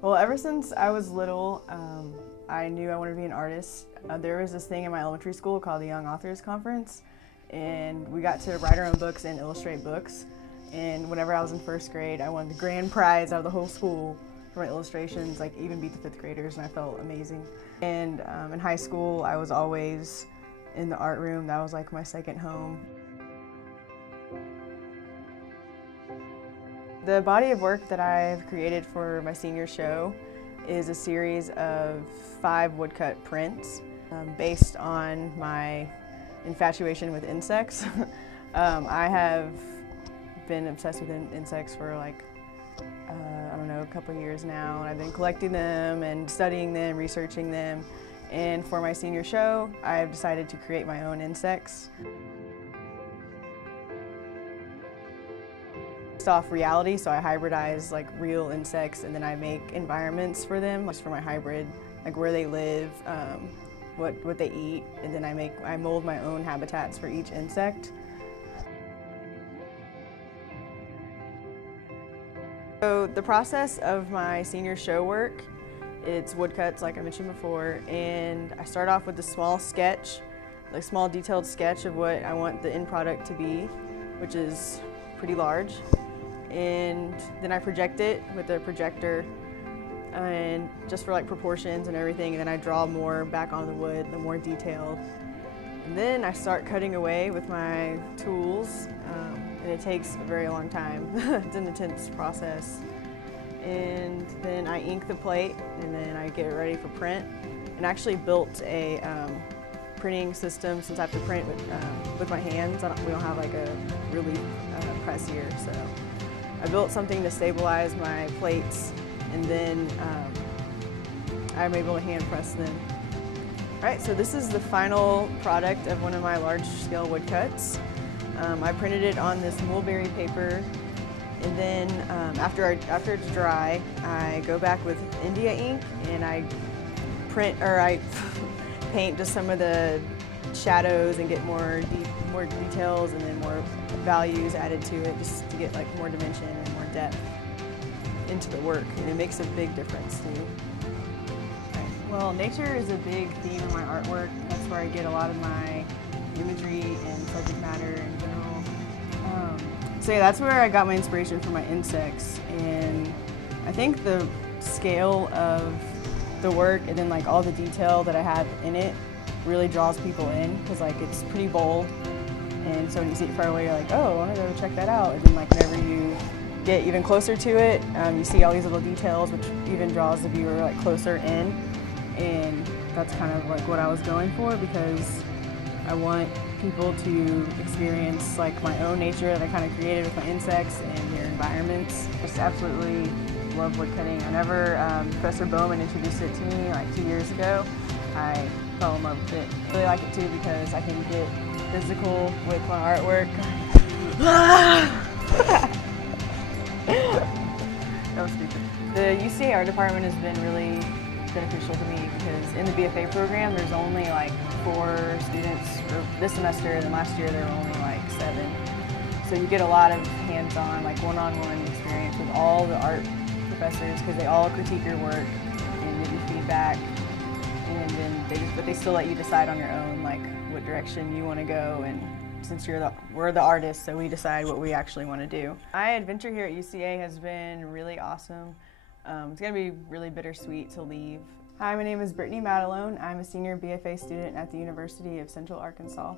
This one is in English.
Well, ever since I was little, I knew I wanted to be an artist. There was this thing in my elementary school called the Young Authors Conference, and we got to write our own books and illustrate books. And whenever I was in first grade, I won the grand prize out of the whole school for my illustrations, like even beat the fifth graders, and I felt amazing. And in high school, I was always in the art room. That was like my second home. The body of work that I've created for my senior show is a series of 5 woodcut prints based on my infatuation with insects. I have been obsessed with insects for like, I don't know, a couple years now, and I've been collecting them and studying them, researching them, and for my senior show, I've decided to create my own insects. Based off reality, so I hybridize like real insects, and then I make environments for them, just for my hybrid, like where they live, what they eat, and then I mold my own habitats for each insect. So the process of my senior show work, it's woodcuts like I mentioned before, and I start off with a small sketch, like small detailed sketch of what I want the end product to be, which is pretty large. And then I project it with a projector, and just for like proportions and everything, and then I draw more back on the wood, the more detailed. And then I start cutting away with my tools, and it takes a very long time. It's an intense process. And then I ink the plate, and then I get it ready for print. And I actually built a printing system, since I have to print with my hands. We don't have like a relief press here, so I built something to stabilize my plates, and then I'm able to hand press them. All right, so this is the final product of one of my large-scale woodcuts. I printed it on this mulberry paper, and then after it's dry, I go back with India ink and I paint just some of the shadows and get more details and then more values added to it, just to get like more dimension and more depth into the work, and it makes a big difference too. Okay. Well, nature is a big theme in my artwork. That's where I get a lot of my imagery and subject matter in general. So yeah, that's where I got my inspiration for my insects, and I think the scale of the work and then like all the detail that I have in it really draws people in, because like it's pretty bold, and so when you see it far away, you're like, oh, I want to go check that out. And then like whenever you get even closer to it, you see all these little details, which even draws the viewer like closer in, and that's kind of like what I was going for, because I want people to experience like my own nature that I kind of created with my insects and their environments. I just absolutely love woodcutting. Professor Baum introduced it to me like 2 years ago. I fell in love with it. I really like it too because I can get physical with my artwork. That was stupid. The UCA art department has been really beneficial to me, because in the BFA program there's only like 4 students this semester, and then last year there were only like 7. So you get a lot of hands-on, like one-on-one experience with all the art professors, because they all critique your work and give you feedback, and then but they still let you decide on your own like what direction you want to go. And since we're the artists, so we decide what we actually want to do. My adventure here at UCA has been really awesome. It's going to be really bittersweet to leave. Hi, my name is Brittany Madalone. I'm a senior BFA student at the University of Central Arkansas.